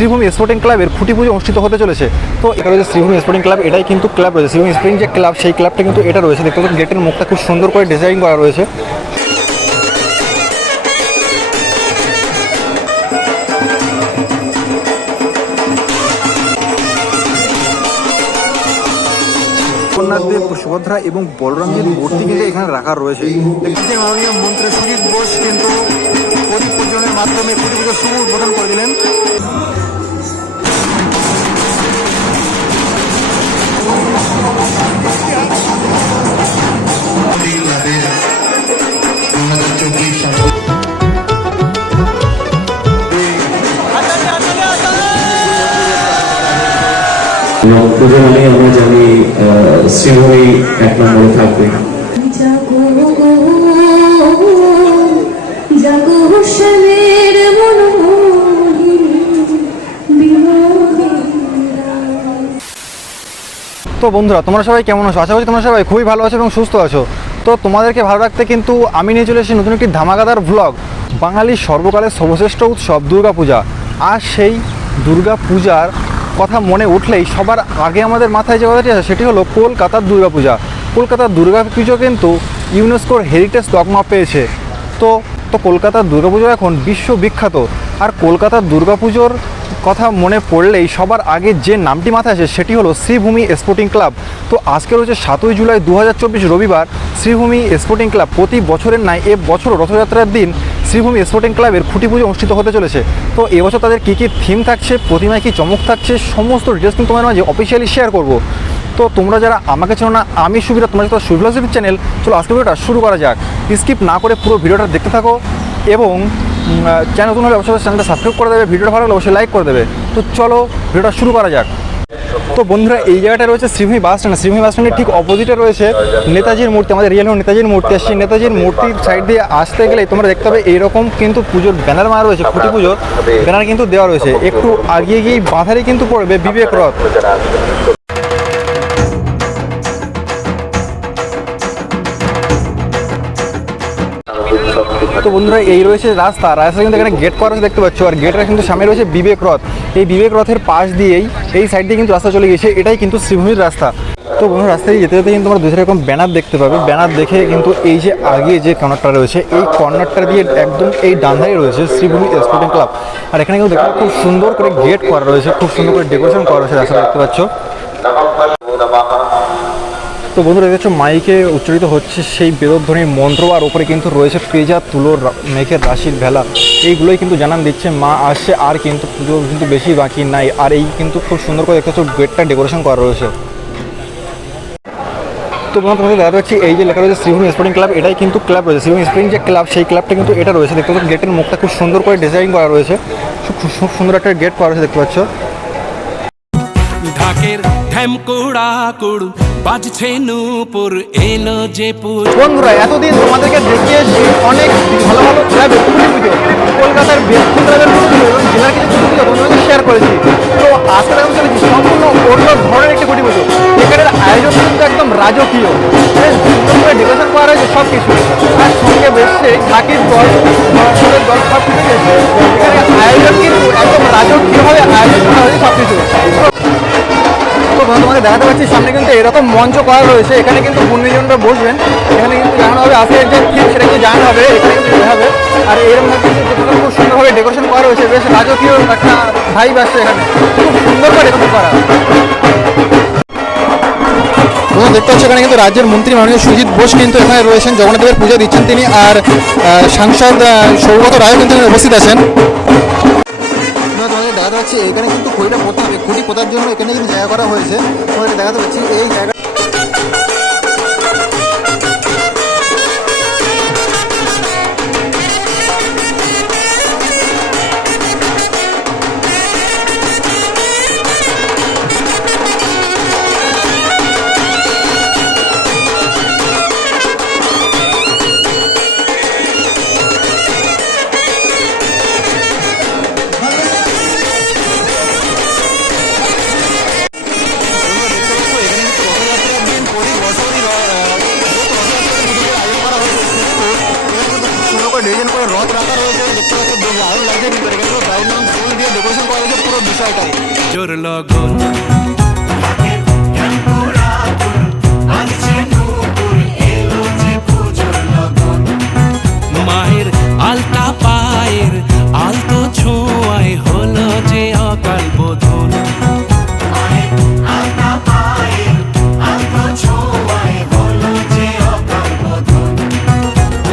Sreebhumi sporting ক্লাবের খুঁটি পুজো অনুষ্ঠিত হতে চলেছে। তো এটা রয়েছে শ্রীভূমি স্পোর্টিং ক্লাব, এটাই কিন্তু ক্লাব রয়েছে শ্রীভূমি স্পোর্টিং যে ক্লাব, সেই ক্লাবটা কিন্তু এটা রয়েছে। দেখতে পাচ্ছেন গেটের মুখটা খুব সুন্দর করে ডিজাইন করা রয়েছে। জগন্নাথদেব, সুভদ্রা এবং বলরামজির মূর্তি কিন্তু এখানে রাখা রয়েছে। মাননীয় মন্ত্রী সুজিত বোস কিন্তু প্রদীপ প্রজ্বলনের মাধ্যমে খুঁটি পুজোর শুভ উদ্বোধন করে দিলেন। পুজো মানে আমরা জানি শ্রীভূমি এক নম্বরে থাকবে। তো বন্ধুরা, তোমরা সবাই কেমন আছো? আশা করি তোমরা সবাই খুবই ভালো আছো এবং সুস্থ আছো। তো তোমাদেরকে ভালো রাখতে কিন্তু আমি নিয়ে চলে এসেছি নতুন একটি ধামাকাদার ভ্লগ। বাঙালির সর্বকালের সর্বশ্রেষ্ঠ উৎসব দুর্গাপূজা। আর সেই দুর্গাপূজার কথা মনে উঠলেই সবার আগে আমাদের মাথায় যে কথাটি আছে সেটি হলো কলকাতার দুর্গাপূজা। কলকাতার দুর্গাপুজো কিন্তু ইউনেস্কোর হেরিটেজ তকমা পেয়েছে। তো কলকাতার দুর্গাপুজো এখন বিশ্ববিখ্যাত। আর কলকাতার দুর্গাপুজোর কথা মনে পড়লেই সবার আগে যে নামটি মাথায় আসে সেটি হলো শ্রীভূমি স্পোর্টিং ক্লাব। তো আজকে রয়েছে 7ই জুলাই 2024 রবিবার। শ্রীভূমি স্পোর্টিং ক্লাব প্রতি বছরের ন্যায় এবছর রথযাত্রার দিন শ্রীভূমি স্পোর্টিং ক্লাবের খুঁটি পুজো অনুষ্ঠিত হতে চলেছে। তো এবছর তাদের কী কী থিম থাকছে, প্রতিমায় কী চমক থাকছে, সমস্ত ডিটেলস কিন্তু তোমাদের মাঝে অফিসিয়ালি শেয়ার করব। তো তোমরা যারা আমাকে চেনো না, আমি সুবিধা, তোমরা যারা সুবিধা চ্যানেল, চলো আজকে ভিডিওটা শুরু করা যাক। স্কিপ না করে পুরো ভিডিওটা দেখতে থাকো এবং চ্যানেল নতুন হলে অবশ্যই চ্যানেলটা সাবস্ক্রাইব করে দেবে, ভিডিওটা ভালো হলে অবশ্যই লাইক করে দেবে। তো চলো ভিডিওটা শুরু করা যাক। তো বন্ধুরা, এই জায়গাটা রয়েছে শ্রীভূমি বাস স্ট্যান্ড। শ্রীভূমি বাস স্ট্যান্ডের ঠিক অপোজিটে রয়েছে নেতাজির মূর্তি, আমাদের রিয়েল নেতাজির মূর্তি। আর সেই নেতাজির মূর্তির সাইড দিয়ে আসতে গেলেই তোমরা দেখতে পাবে এইরকম কিন্তু পুজোর ব্যানার মারা রয়েছে, খুঁটি পুজোর ব্যানার কিন্তু দেওয়া রয়েছে। একটু আগিয়ে গিয়ে বাঁধারে কিন্তু পড়বে বিবেক রথ। তো বন্ধুরা, এই রয়েছে রাস্তা কিন্তু এখানে গেট করা আছে দেখতে পাচ্ছ। আর গেটের কিন্তু সামনে রয়েছে বিবেক রথ। এই বিবেক রথের পাশ দিয়েই এই সাইড দিয়ে কিন্তু রাস্তা চলে গেছে, এটাই কিন্তু শ্রীভূমির রাস্তা। তো বন্ধুরা, রাস্তায় যেতে যেতে কিন্তু তোমরা দুই রকম ব্যানার দেখতে পাবে। ব্যানার দেখে কিন্তু এই যে আগে যে কর্নারটা রয়েছে, এই কর্নারটা দিয়ে একদম এই ডান ধারে রয়েছে শ্রীভূমি স্পোর্টিং ক্লাব। আর এখানে কিন্তু দেখো খুব সুন্দর করে গেট করা রয়েছে, খুব সুন্দর করে ডেকোরেশন করা রয়েছে রাস্তা দেখতে পাচ্ছ। তো বন্ধুরা, দেখছো মাইকে উচ্চারিত হচ্ছে সেই বেদধ্বনির মন্ত্র। আর ওপরে কিন্তু রয়েছে পেজা তুলোর মেঘের রাশির ভেলা। এইগুলোই কিন্তু জানান দিচ্ছে মা আসছে, আর কিন্তু পুজো কিন্তু বেশি বাকি নাই। আর এই কিন্তু খুব সুন্দর করে দেখতে পাচ্ছ গেটটা ডেকোরেশন করা রয়েছে। তো বন্ধুরা, তোমাদের দেখা যাচ্ছে এই যে লেখা রয়েছে শ্রীভূমি স্পোর্টিং ক্লাব, এটাই কিন্তু ক্লাব রয়েছে শ্রীভূমি স্পোর্টিং যে ক্লাব, সেই ক্লাবটা কিন্তু এটা রয়েছে। দেখতে পাচ্ছ গেটের মুখটা খুব সুন্দর করে ডিজাইন করা রয়েছে, খুব সুন্দর একটা গেট করা রয়েছে দেখতে পাচ্ছ। ঢাকের ঢ্যামকুড়া কুড়ু বাজছে নূপুর এলো যে পুর। বন্ধুরা, এতদিন তোমাদেরকে দেখিয়েছি অনেক ভালো ভালো ক্লাবের খুঁটি পুজো, কলকাতার বেশকিছু ক্লাবের খুঁটি পুজো এবং জেলার কিছু খুঁটি পুজো তোমাদেরকে শেয়ার করেছি। তো আজকে আমি চলেছি সম্পূর্ণ অন্য ধরনের একটি খুঁটি পুজো। এখানের আয়োজন কিন্তু একদম রাজকীয়, সুন্দর করে ডেকোরেশন করা হয়েছে সব কিছু। আর সঙ্গে বেশি ঢাকির দল, দর্শকের দল সব কিছু রয়েছে। এখানে আয়োজন কিন্তু একদম রাজকীয়ভাবে আয়োজন করা হয়েছে সব কিছু। তো তোমাকে দেখাতে পাচ্ছি সামনে কিন্তু এরকম মঞ্চ করা রয়েছে। এখানে কিন্তু গুণীজনরা বসবেন, এখানে কিন্তু জানানো হবে আজকের যে থিম সেটা কিন্তু জানানো হবে, এখানে কিন্তু দেখা হবে। আর এরকম কিন্তু খুব সুন্দরভাবে ডেকোরেশন করা রয়েছে, বেশ রাজকীয় একটা ভাইব আসছে এখানে, খুব সুন্দর করে ডেকোরেশন করা। তোমরা দেখতে পাচ্ছ এখানে কিন্তু রাজ্যের মন্ত্রী মাননীয় সুজিত বোস কিন্তু এখানে রয়েছেন, জগন্নাথদেবের পুজো দিচ্ছেন তিনি। আর সাংসদ সৌগত রায়ও কিন্তু এখানে উপস্থিত আছেন। তোমাদের দেখাতে পাচ্ছি এখানে কিন্তু খুঁটিটা পোতা হবে, খুঁটি পোতার জন্য এখানে কিন্তু জায়গা করা হয়েছে। তোমাদের দেখাতে পাচ্ছি এই জায়গা ডিজাইন করে রথ রাখা রয়েছে দেখতে পাচ্ছি, বেশ দারুণ লাগছে। কিন্তু এখানে ব্রাউন ফুল দিয়ে ডেকোরেশন করা হয়েছে পুরো বিষয়টাই। জোর লগন মায়ের আলতা পায়ের আলতো ছোঁয়ায় হলো যে অকাল বোধন।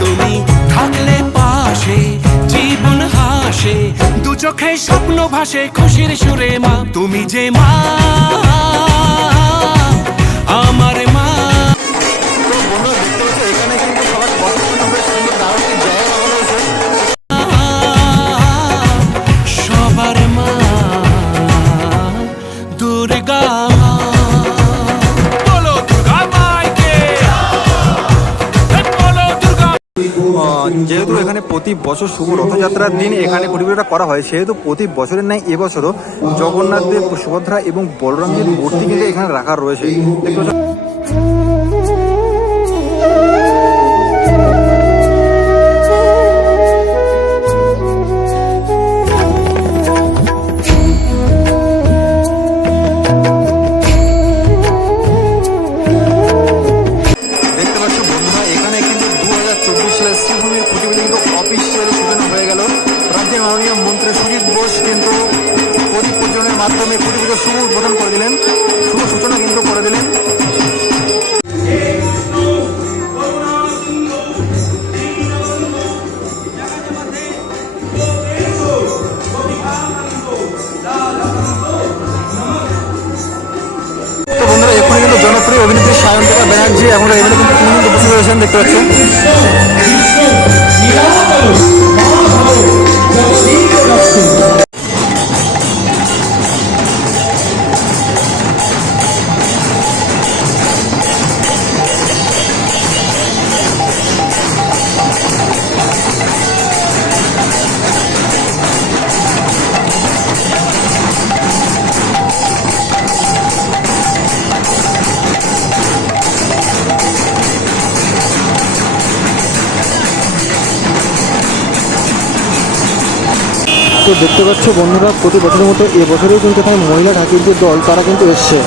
তুমি থাকলে পাশে জীবন হাসে, দু চোখে স্বপ্ন ভাসে খুশির সুরে মা, তুমি যে মা আমার মা। তো বন্ধুরা দেখতে পাচ্ছ এখানে কিন্তু সবার বসার জন্য বেশ সুন্দর দারুণ একটি জায়গা বানানো হয়েছে। সবার মা দুর্গা। বলো দুর্গা মাইকে, বলো দুর্গা। যেহেতু এখানে প্রতি বছর শুভ রথযাত্রার দিন এখানে কুটিপুজোটা করা হয়, সেহেতু প্রতি বছরের ন্যায় এবছরও জগন্নাথ দেব, সুভদ্রা এবং বলরামজির মূর্তি কিন্তু এখানে রাখা রয়েছে। দেখতে পাচ্ছ বন্ধুরা এখানে কিন্তু 2024 সালের শ্রীভূমির কুটিপুজো কিন্তু অফিসিয়ালি সূচনা হয়ে গেল। রাজ্যের মাননীয় মন্ত্রী সুজিত বোস কিন্তু প্রদীপ প্রজ্বলনের মাধ্যমে কুটিপুজোর শুভ উদ্বোধন করে দিলেন, শুভ সূচনা কিন্তু করে দিলেন। তো বন্ধুরা এখানে কিন্তু জনপ্রিয় অভিনেত্রী সায়ন্তিকা ব্যানার্জি আমরা এখানে কিন্তু তিনি কিন্তু উপস্থিত রয়েছেন, দেখতে পাচ্ছেন। তো দেখতে পাচ্ছ বন্ধুরা প্রতি বছরের মতো এবছরেও কিন্তু এখানে মহিলা ঠাকুর যে দল তারা কিন্তু এসছে।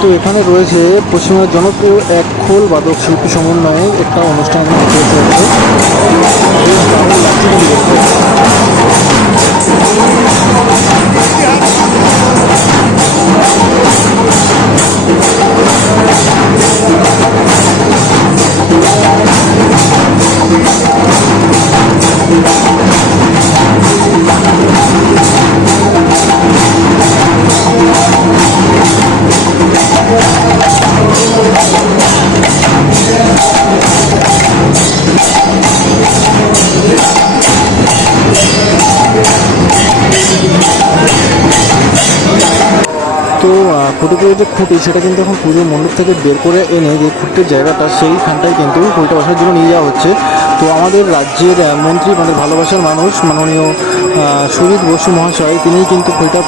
তো এখানে রয়েছে পশ্চিমবঙ্গের জনপ্রিয় এক খোল বাদক শিল্পী সমন্বয়ে একটা অনুষ্ঠান এখানে হতে চলেছে। বেশ দারুণ লাগছে কিন্তু দেখতে। তো খুঁটিপুজোর যে খুঁটি সেটা কিন্তু এখন পুজোর মণ্ডপ থেকে বের করে এনে যে খুঁটির জায়গাটা সেইখানটায় কিন্তু খুঁটিটা বসার জন্য নিয়ে যাওয়া হচ্ছে। তো আমাদের রাজ্যের মন্ত্রী মানে ভালোবাসার মানুষ মাননীয় সুজিত বসু মহাশয় তিনিই কিন্তু খুঁটিটা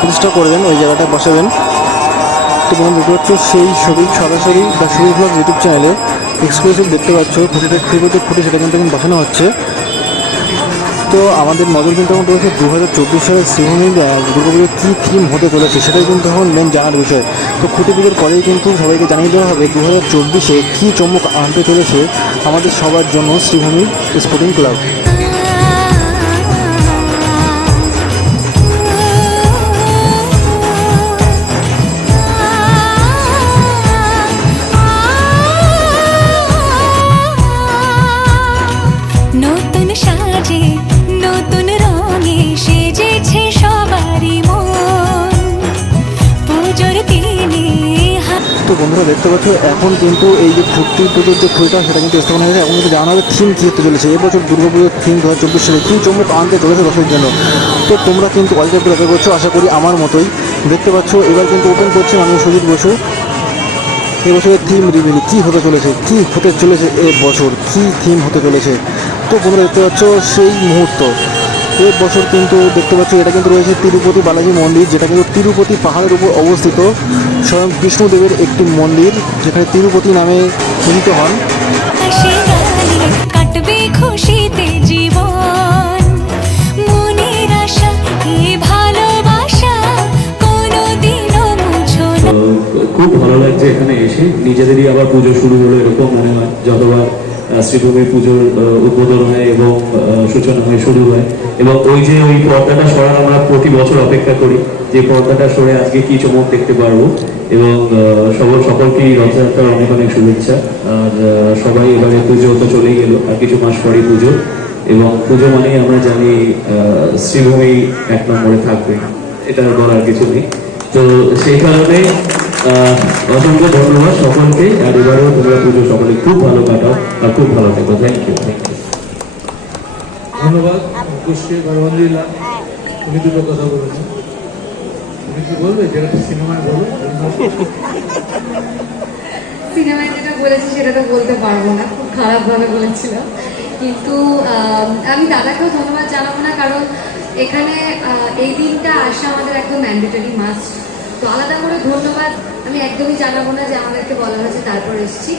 প্রতিষ্ঠা করবেন, ওই জায়গাটায় বসাবেন। তো বন্ধু দেখতে পাচ্ছ সেই ছবি সরাসরি দ্য সুজিত ব্লগ ইউটিউব চ্যানেলে এক্সক্লুসিভ দেখতে পাচ্ছ। খুঁটিটা যে খুঁটি সেটা কিন্তু এখন বসানো হচ্ছে। তো আমাদের নজর কিন্তু এখন রয়েছে 2024 সালের শ্রীভূমির দুর্গাপুজোর কী থিম হতে চলেছে সেটাই কিন্তু এখন মেন জানার বিষয়। তো খুঁটি পুজোর পরেই কিন্তু সবাইকে জানিয়ে দেওয়া হবে 2024-এ কী চমক আনতে চলেছে আমাদের সবার জন্য শ্রীভূমি স্পোর্টিং ক্লাব। নতুন সাজে নতুন রঙে সেজেছে সবারই মন পুজোর দিনে। তো বন্ধুরা দেখতে পাচ্ছ এখন কিন্তু এই যে খুঁটি পুজোর যে খুঁটিটা সেটা কিন্তু স্থাপন হয়েছে। এখন কিন্তু জানা হবে থিম কী হতে চলেছে এবছর দুর্গাপুজোর থিম 2024 সালে কী চমক আনতে চলেছে দর্শকের জন্য। তো তোমরা কিন্তু অলরেডি অপেক্ষা করছো, আশা করি আমার মতোই। দেখতে পাচ্ছ এবার কিন্তু ওপেন করছে মাননীয় সুজিত বসু। এবছরের থিম রিভিল কী হতে চলেছে, কী হতে চলেছে এবছর, কী থিম হতে চলেছে। তো তোমরা দেখতে পাচ্ছ সেই মুহূর্ত বছর কিন্তু দেখতে পাচ্ছ এটা কিন্তু রয়েছে তিরুপতি বালাজি মন্দির, যেটা কিন্তু তিরুপতি পাহাড়ের উপর অবস্থিত স্বয়ং বিষ্ণুদেবের একটি মন্দির, যেখানে তিরুপতি নামে পূজিত হন। হাসি গানে কাটবে খুশিতে জীবন, মনের আশা এ ভালোবাসা কোনোদিনও মুছো না। খুব ভালো লাগছে এখানে এসে, নিজেদেরই আবার পুজো শুরু হলো এরকম মনে হয়। যতবার শ্রীভূমির পুজোর উদ্বোধন হয় এবং সূচনা হয়ে শুরু হয়, এবং ওই পর্দাটা সরার আমরা প্রতি বছর অপেক্ষা করি যে পর্দাটা সরে আজকে কি চমক দেখতে পারবো। এবং সকলকেই রথযাত্রার অনেক অনেক শুভেচ্ছা। আর সবাই এবারে পুজো তো চলেই গেল, আর কিছু মাস পরেই পুজো, এবং পুজো মানেই আমরা জানি শ্রীভূমি এক নম্বরে থাকবে, এটা বলার কিছু নেই। তো সেই কারণে অসংখ্য ধন্যবাদ সকলকে। আর এবারেও তোমরা পুজো সকলে খুব ভালো কাটাও আর খুব ভালো থেকো। Thank you. ধন্যবাদ পুষ্পে ভগবানজিলা। তুমি দুটো কথা বলেছো, তুমি কি বলবে যেটা সিনেমায় বলো? সিনেমায় যেটা বলেছি সেটা তো বলতে পারবো না, খুব খারাপভাবে বলেছিলাম। কিন্তু আমি দাদাকেও ধন্যবাদ জানাবো না, কারণ এখানে এই দিনটা আসা আমাদের একদম ম্যান্ডেটরি মাস্ট। তো আলাদা করে ধন্যবাদ আমি একদমই জানাবো না যে আমাদেরকে বলা হয়েছে তারপর এসেছি।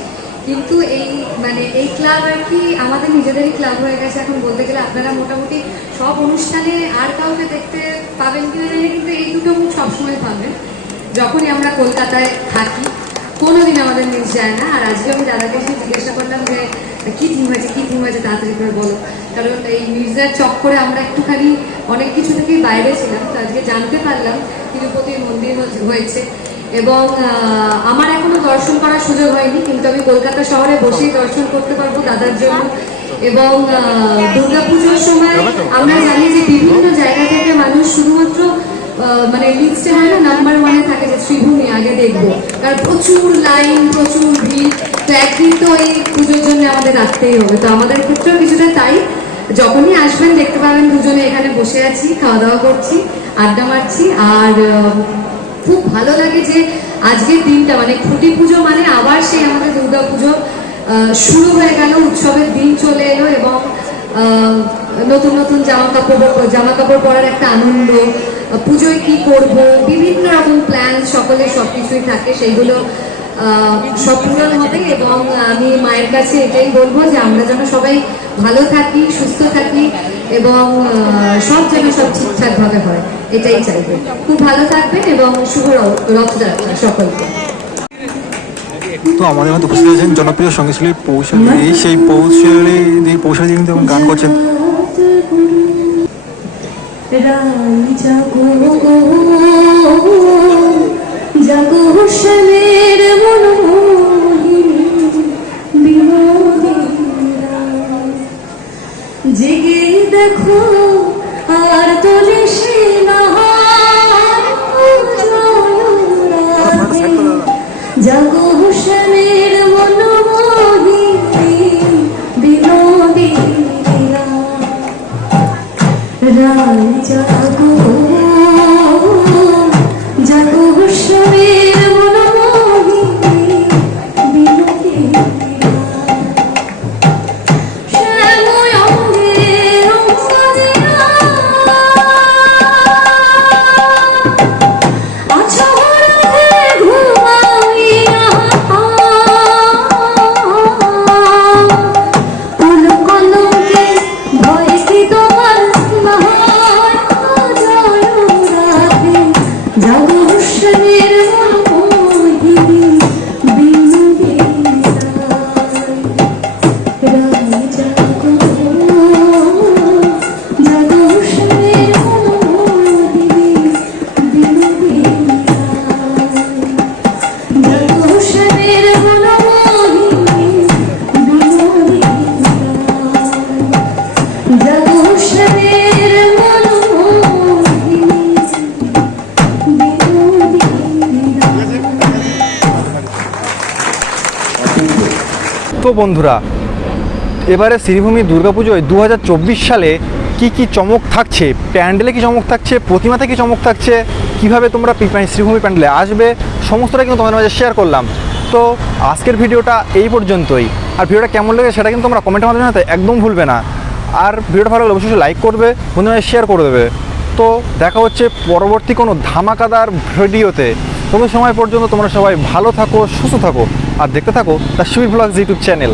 কিন্তু এই ক্লাব আর কি আমাদের নিজেদেরই ক্লাব হয়ে গেছে এখন বলতে গেলে। আপনারা মোটামুটি সব অনুষ্ঠানে আর কাউকে দেখতে পাবেন কি না জানি, কিন্তু এই দুটো মুখ সবসময় পাবেন যখনই আমরা কলকাতায় থাকি। কোনোদিন আমাদের মিস যায় না। আর আজকে আমি দাদাকে এসে জিজ্ঞাসা করলাম যে কি থিম হয়েছে তাড়াতাড়ি করে বলো, কারণ এই মিউজিয়ার চক্করে আমরা একটুখানি অনেক কিছু থেকেই বাইরে ছিলাম। তো আজকে জানতে পারলাম তিরুপতির মন্দির হয়েছে, এবং আমার এখনো দর্শন করার সুযোগ হয়নি, কিন্তু আমি কলকাতা শহরে বসেই দর্শন করতে পারবো দাদার জন্য। এবং দুর্গাপুজোর সময় আমরা জানি যে বিভিন্ন জায়গা থেকে মানুষ শুধুমাত্র লিস্টে হয় না নাম্বার 1-এ থাকে যে শ্রীভূমি আগে দেখবো, কারণ প্রচুর লাইন, প্রচুর ভিড়। তো একদিন তো এই পুজোর জন্য আমাদের রাখতেই হবে। তো আমাদের ক্ষেত্রেও কিছুটা তাই। যখনই আসবেন দেখতে পাবেন দুজনে এখানে বসে আছি, খাওয়া দাওয়া করছি, আড্ডা মারছি। আর খুব ভালো লাগে যে আজকের দিনটা খুঁটি পুজো আবার সেই আমাদের দুর্গা পুজো শুরু হয়ে গেল, উৎসবের দিন চলে এলো, এবং নতুন নতুন জামা কাপড় পরার একটা আনন্দ, পুজোয় কি করব, বিভিন্ন রকম প্ল্যান, সকলের সবকিছুই থাকে, সেইগুলো সব পূরণ হবে। এবং আমি মায়ের কাছে এটাই বলবো যে আমরা যেন সবাই ভালো থাকি, সুস্থ থাকি, এবং সব যেন সব ঠিকঠাকভাবে হয়, এটাই চাইবো। খুব ভালো থাকবেন এবং শুভ রথযাত্রা সকলকে। তো আমাদের মধ্যে উপস্থিত আছেন জনপ্রিয় সঙ্গীতশিল্পী পৌশালী। সেই পৌশালী কিন্তু এখন গান করছেন। জেগে দেখো আর তোলে সে জাগো হোসেনের মনোমোহিনী বিনোদিনীরা, রায় জাগো জাগো হোসেনের মনোমোহিনী বিনোদিনীরা। তো বন্ধুরা, এবারে শ্রীভূমি দুর্গাপুজোয় 2024 সালে কি চমক থাকছে, প্যান্ডেলে কি চমক থাকছে, প্রতিমাতে কি চমক থাকছে, কিভাবে তোমরা শ্রীভূমি প্যান্ডেলে আসবে, সমস্তটা কিন্তু তোমাদের মাঝে শেয়ার করলাম। তো আজকের ভিডিওটা এই পর্যন্তই। আর ভিডিওটা কেমন লেগে সেটা কিন্তু তোমরা কমেন্টের মাধ্যমে জানাতে একদম ভুলবে না। আর ভিডিওটা ভালো লাগলে অবশ্যই লাইক করবে, বন্ধুরা শেয়ার করে দেবে। তো দেখা হচ্ছে পরবর্তী কোনো ধামাকাদার ভিডিওতে। তবে সময় পর্যন্ত তোমরা সবাই ভালো থাকো, সুস্থ থাকো আর দেখতে থাকো the sweet blogs YouTube channel.